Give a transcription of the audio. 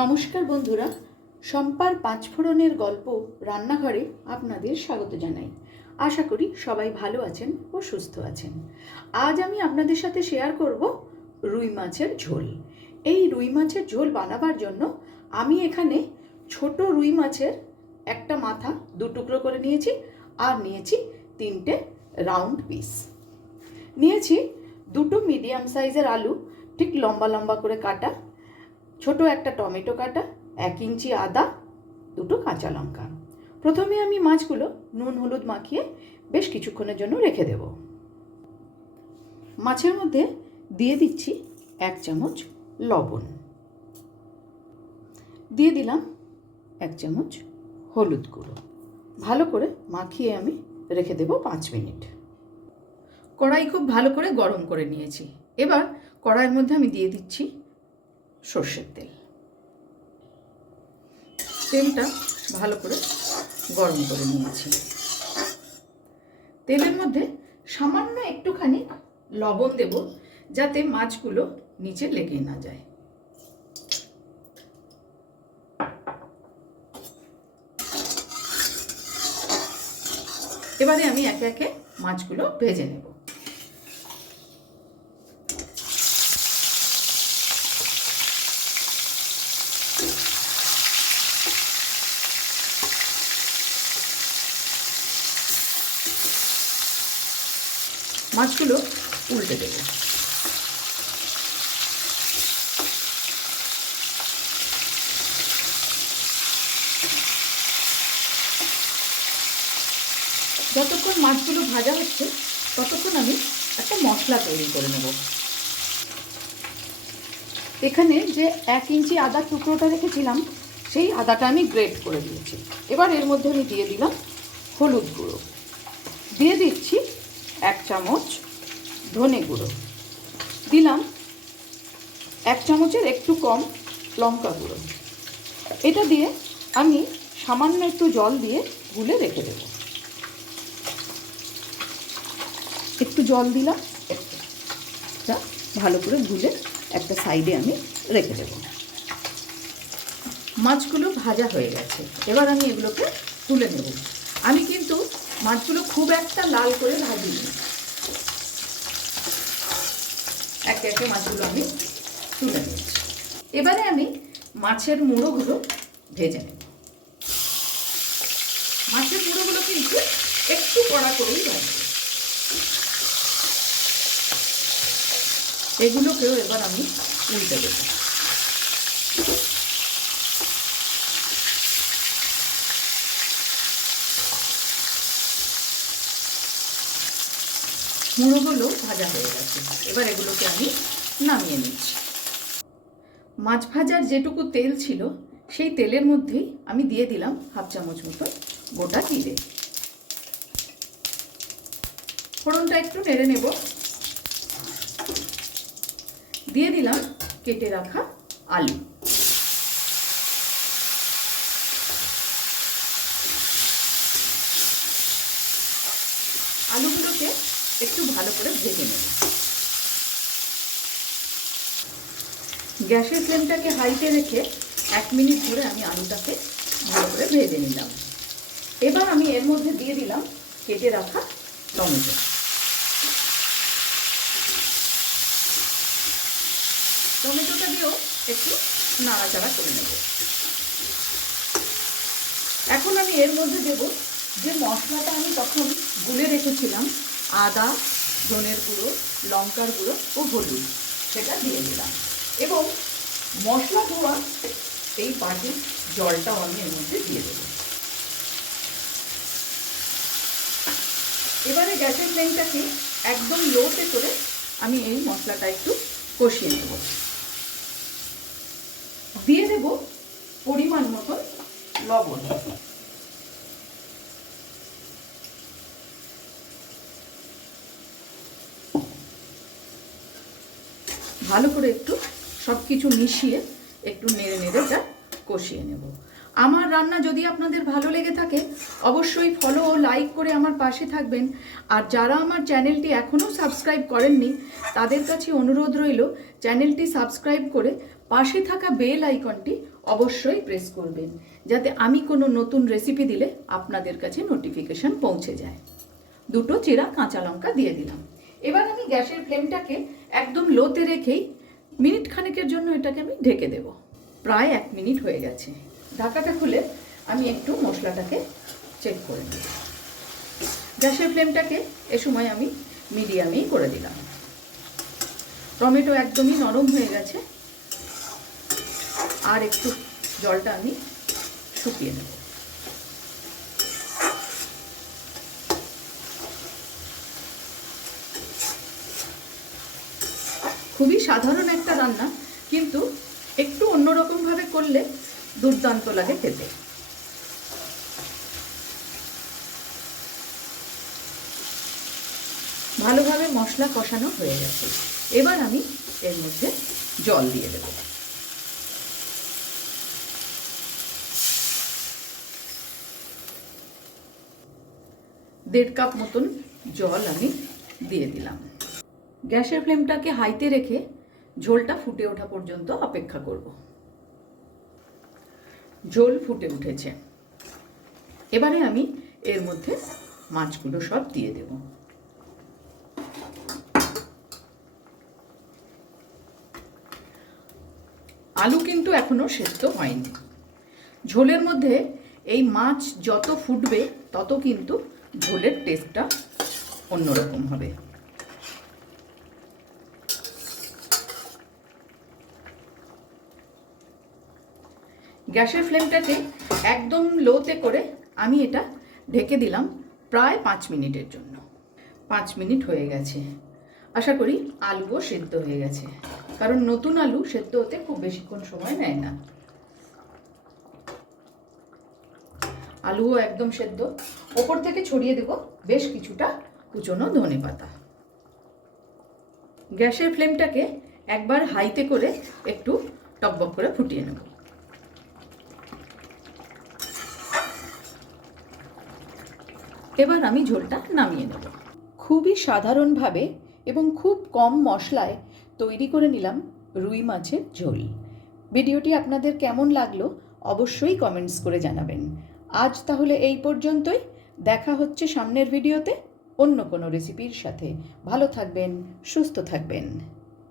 নমস্কার বন্ধুরা, সম্পার পাঁচফোড়নের গল্প রান্নাঘরে আপনাদের স্বাগত জানাই। আশা করি সবাই ভালো আছেন ও সুস্থ আছেন। আজ আমি আপনাদের সাথে শেয়ার করব রুই মাছের ঝোল। এই রুই মাছের ঝোল বানাবার জন্য আমি এখানে ছোট রুই মাছের একটা মাথা, দু টুকরো করে নিয়েছি আর নিয়েছি তিনটে রাউন্ড পিস নিয়েছি দুটো মিডিয়াম সাইজের আলু, ঠিক লম্বা লম্বা করে কাটা ছোট একটা টমেটো কাটা, এক ইঞ্চি আদা, দুটো কাঁচা লঙ্কা। প্রথমে আমি মাছগুলো নুন হলুদ মাখিয়ে বেশ কিছুক্ষণের জন্য রেখে দেব। মাছের মধ্যে দিয়ে দিচ্ছি এক চামচ লবণ। দিয়ে দিলাম এক চামচ হলুদ গুঁড়ো। ভালো করে মাখিয়ে আমি রেখে দেব পাঁচ মিনিট। কড়াই খুব ভালো করে গরম করে নিয়েছি। এবার কড়াইয়ের মধ্যে আমি দিয়ে দিচ্ছি সর্ষের তেল। তেলটা ভালো করে গরম করে নিয়েছি। তেলের মধ্যে সামান্য একটুখানি লবণ দেব যাতে মাছগুলো নিচে লেগে না যায়। এবারে আমি একে একে মাছগুলো ভেজে নেব। মাছগুলো উল্টে দেবো। যতক্ষণ মাছগুলো ভাজা হচ্ছে, ততক্ষণ আমি একটা মশলা তৈরি করে নেব। এখানে যে এক ইঞ্চি আদার টুকরোটা রেখেছিলাম, সেই আদাটা আমি গ্রেট করে দিয়েছি। এবার এর মধ্যে আমি দিয়ে দিলাম হলুদ গুঁড়ো। দিয়ে দিচ্ছি এক চামচ ধনে গুঁড়ো। দিলাম এক চামচের একটু কম লঙ্কা গুঁড়ো। এটা দিয়ে আমি সামান্য একটু জল দিয়ে গুলে রেখে দেবো। একটু জল দিলাম। একটু ভালো করে গুলে একটা সাইডে আমি রেখে দেব। মাছগুলো ভাজা হয়ে গেছে। এবার আমি এগুলোকে তুলে নেব। আমি কিন্তু মাছগুলো খুব একটা লাল করে ভাজিনি। একে একে মাছগুলো আমি তুলে নিচ্ছি। এবারে আমি মাছের মুড়োগুলো ভেজে নেব। মাছের মুড়োগুলো কিন্তু একটু কড়া করেই ভাজবো। এগুলোকেও এবার আমি উল্টে দেব। মুড়োগুলো ভাজা হয়ে গেছে। এবার এগুলোকে আমি নামিয়ে নিচ্ছি। মাছ ভাজার যেটুকু তেল ছিল, সেই তেলের মধ্যেই আমি দিয়ে দিলাম হাফ চামচ মতো গোটা জিরে। ফোড়নটা একটু নেড়ে নেব। দিয়ে দিলাম কেটে রাখা আলু। আলুগুলোকে একটু ভালো করে ভেজে নেব। গ্যাসের ফ্লেমটাকে হাইতে রেখে এক মিনিট ধরে আমি আলুটাকে ভালো করে ভেজে নিলাম। এবার আমি এর মধ্যে দিয়ে দিলাম কেটে রাখা টমেটো। টমেটোটা দিয়েও একটু নাড়াচাড়া করে নেব। এখন আমি এর মধ্যে দেব যে মশলাটা আমি তখন গুলে রেখেছিলাম আদা, ধনের গুঁড়ো, লঙ্কার গুঁড়ো ও হলুদ, সেটা দিয়ে দিলাম। এবং মশলা ধোয়া, এই বাটির জলটাও আমি এর মধ্যে দিয়ে দেব। এবারে গ্যাসের ফ্লেমটাকে একদম লোতে করে আমি এই মশলাটা একটু কষিয়ে নেব। দিয়ে দেব পরিমাণ মতন লবণ। ভালো করে একটু সব কিছু মিশিয়ে একটু নেড়ে নেড়ে এটা কষিয়ে নেব। আমার রান্না যদি আপনাদের ভালো লেগে থাকে, অবশ্যই ফলো ও লাইক করে আমার পাশে থাকবেন। আর যারা আমার চ্যানেলটি এখনও সাবস্ক্রাইব করেননি, তাদের কাছে অনুরোধ রইল চ্যানেলটি সাবস্ক্রাইব করে পাশে থাকা বেল আইকনটি অবশ্যই প্রেস করবেন, যাতে আমি কোনো নতুন রেসিপি দিলে আপনাদের কাছে নোটিফিকেশন পৌঁছে যায়। দুটো চেরা কাঁচা লঙ্কা দিয়ে দিলাম। এবার আমি গ্যাসের ফ্লেমটাকে একদম লোতে রেখেই মিনিট খানেকের জন্য এটাকে আমি ঢেকে দেব। প্রায় এক মিনিট হয়ে গেছে। ঢাকাটা খুলে আমি একটু মশলাটাকে চেক করে দিই গ্যাসের ফ্লেমটাকে এ সময় আমি মিডিয়ামেই করে দিলাম। টমেটো একদমই নরম হয়ে গেছে। আর একটু জলটা আমি শুকিয়ে নেব। খুবই সাধারণ একটা রান্না, কিন্তু একটু অন্যরকমভাবে করলে দুর্দান্ত লাগে খেতে। ভালোভাবে মশলা কষানো হয়ে গেছে। এবার আমি এর মধ্যে জল দিয়ে দেবো। দেড় কাপ মতন জল আমি দিয়ে দিলাম। গ্যাসের ফ্লেমটাকে হাইতে রেখে ঝোলটা ফুটে ওঠা পর্যন্ত অপেক্ষা করব। ঝোল ফুটে উঠেছে। এবারে আমি এর মধ্যে মাছগুলো সব দিয়ে দেব। আলু কিন্তু এখনও সেদ্ধ হয়নি। ঝোলের মধ্যে এই মাছ যত ফুটবে, তত কিন্তু ঝোলের টেস্টটা অন্যরকম হবে। গ্যাসের ফ্লেমটাকে একদম লোতে করে আমি এটা ঢেকে দিলাম প্রায় পাঁচ মিনিটের জন্য। পাঁচ মিনিট হয়ে গেছে। আশা করি আলুও সেদ্ধ হয়ে গেছে। কারণ নতুন আলু সেদ্ধ হতে খুব বেশিক্ষণ সময় নেয় না। আলুও একদম সেদ্ধ। ওপর থেকে ছড়িয়ে দেব বেশ কিছুটা কুচনো ধনে পাতা। গ্যাসের ফ্লেমটাকে একবার হাইতে করে একটু টকবক করে ফুটিয়ে নেব। এবার আমি ঝোলটা নামিয়ে নেব। খুবই সাধারণভাবে এবং খুব কম মশলায় তৈরি করে নিলাম রুই মাছের ঝোল। ভিডিওটি আপনাদের কেমন লাগল অবশ্যই কমেন্টস করে জানাবেন। আজ তাহলে এই পর্যন্তই। দেখা হচ্ছে সামনের ভিডিওতে অন্য কোনো রেসিপির সাথে। ভালো থাকবেন, সুস্থ থাকবেন।